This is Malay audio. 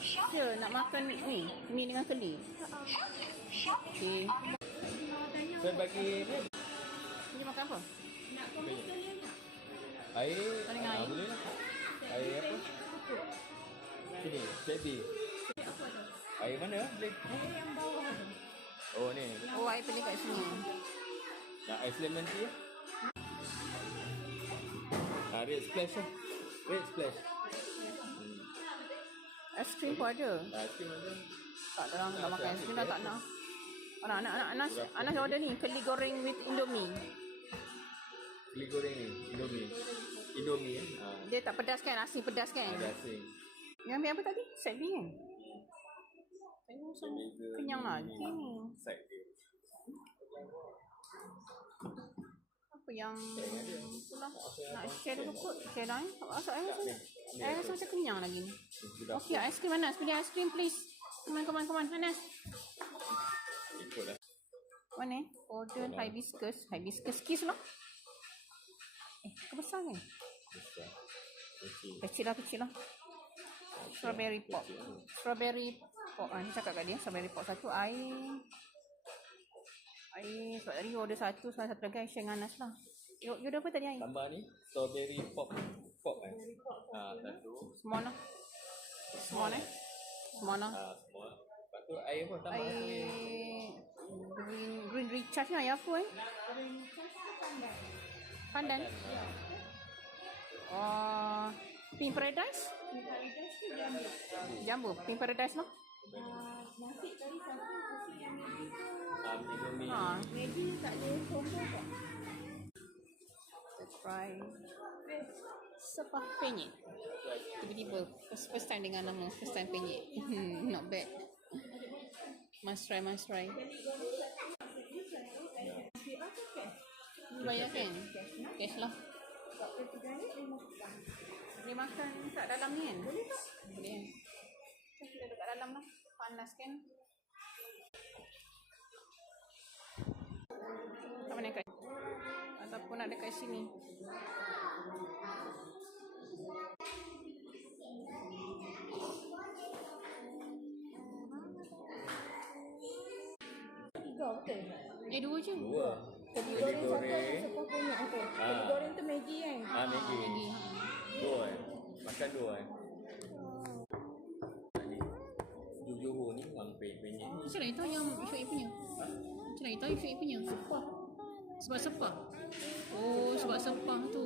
Ya, nak makan ni. Mi dengan keli. Okey. Saya bagi ni Ni makan apa? air. Dengan air. Boleh lah. Air apa? Sini, Cebi. Air mana? Boleh. Air yang bawah tu. Oh ni. Oh, air pilih kat sini. Nak ais lemon tea? Red splash lah. Red splash. Aiskrim pun ada. Ais krim ada. Tak ada orang nak makan aiskrim dah tak nak. Anas order ni. Keli goreng with Indomie. Keli goreng ni. Indomie Dia tak pedas kan? Nasi pedas kan? Ada asing. Yang ambil apa tadi? Set B kan? Saya rasa kenyang lagi ni. Side dia. Apa yang itulah nak share dulu kot. Share dah eh. Saya rasa macam kenyang lagi ni. Okey, aiskrim Anas. Pilih aiskrim please. Come on Anas. Ikut lah. Mana? Golden hibiscus. Hibiscus kiss lah. Kebesar kan? Besar. Kecil lah. Strawberry pop. Ni cakap kat dia. Strawberry pop satu. Air sebab tadi order satu. Salah satu lagi share dengan Anas lah. You order apa tadi air? Tambah ni strawberry pop kan? Satu. Semua lah. Semua. Semua. Lepas tu air apa? Tambah Air ni. green recharge ni air apa Pandan. Pink Paradise? Jambu. Pink Paradise lah. Nasi tadi satu, nasi yang Maggi. Indomie. Maggi tak ada combo tak? Let's try. Sepah penyet. Tiba-tiba first time dengan nama first time penyet. Not bad. Must try. Bayar kan? Cash lah. Boleh makan kat dalam ni kan? Boleh tak? Boleh kan? Kita duduk kat dalam lah. Panas kan? Kat mana kat? Ataupun nak dekat sini. Tiga betul? Dua je. Keli Keli goreng satu ada goreng. sepah banyak okey. Keli goreng tu Maggi kan? Maggi. Lagi. Dua Makan dua Johor ni orang penyet ni. Macam mana tahu yang Syuib punya? Macam mana tahu Syuib punya? Sebab sepah. Oh, sebab sepah tu.